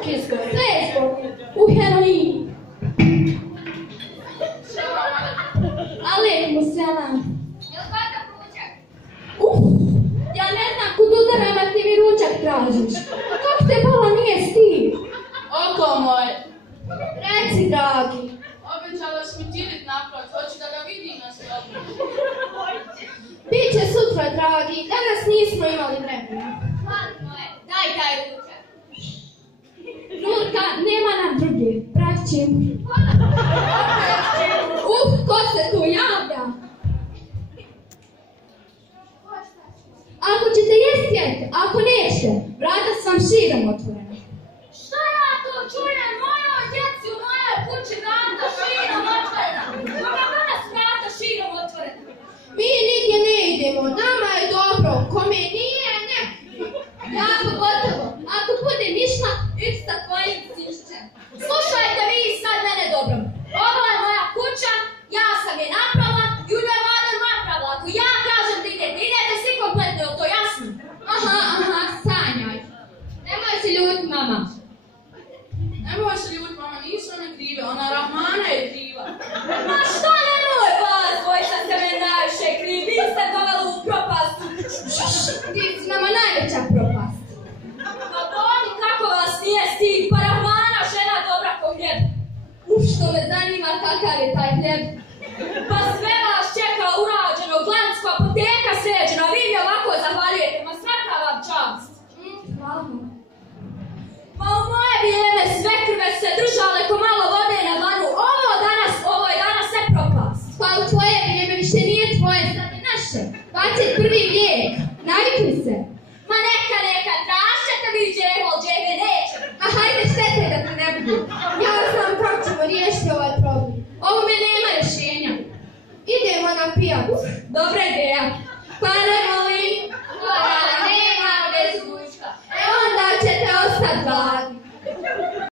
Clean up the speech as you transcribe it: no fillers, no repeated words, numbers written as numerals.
ručak izgor, sve izgor, u heroinu. Alejkum selam. Jel' kakav ručak? Ja ne znam kud udarama ti mi ručak tražiš. Kako te bala nije stid? Oko moje, Reci, dragi. obećala si mi tirit napraviti, hoću da ga vidim na slobu. Biće sutra, dragi, danas nismo imali vremena. Mali moje, daj taj ručak. Nurka, nema nam druge, praćem. Ko se tu javlja? Ako ćete jesti, jeste, ako nećete, vrata su vam širom otvorena. Šta ja to čujem? Mojoj djeci u mojoj kući vrata širom otvorena. Koga danas vrata širom otvorena? Mi nigdje ne idemo, nama je dobro, kome nije, ne. Ja pogotovo, ako budem išla, ići sa tvojim sinšćem. Slušajte vi sad mene dobro. Ovo je moja kuća, ja sam je napravila i u njoj vladam napravila. Ako ja kažem da idete svi kompletno, je to jasno? Aha, sanjaj. Nemoj se ljuti, mama. Nemoj se ljut, mama, nisu one krive, ona Rahmana je kriva. Ma šta nemoj vas, dvojica ste me najviše krivi, vi ste doveli u propast. Ti si nama najveća propast. Pa boli kako vas nije stid, pa Rahmana žena dobra ko hljeb. Što me zanima kakav je taj hljeb. Pa sve vas čeka urađeno, glansko, apoteka sređena, a vi mi ovako zahvaljujete, ma svaka vam čast. Hvala. Pa u moje vrijeme sve krve se držale ko malo vode na dlanu, ovo je danas sve propast. Pa u tvoje vrijeme više nije tvoje, sad je naše. 21. vijek. Navikli se. Ma neka, tražite vi džehol, džehve neće. Ma hajde štete da te ne budu. Ja znam kako ćemo riješiti ovaj problem. Ovome nema rješenja. Idemo na pijacu. Dobra ideja. Pa ne volim.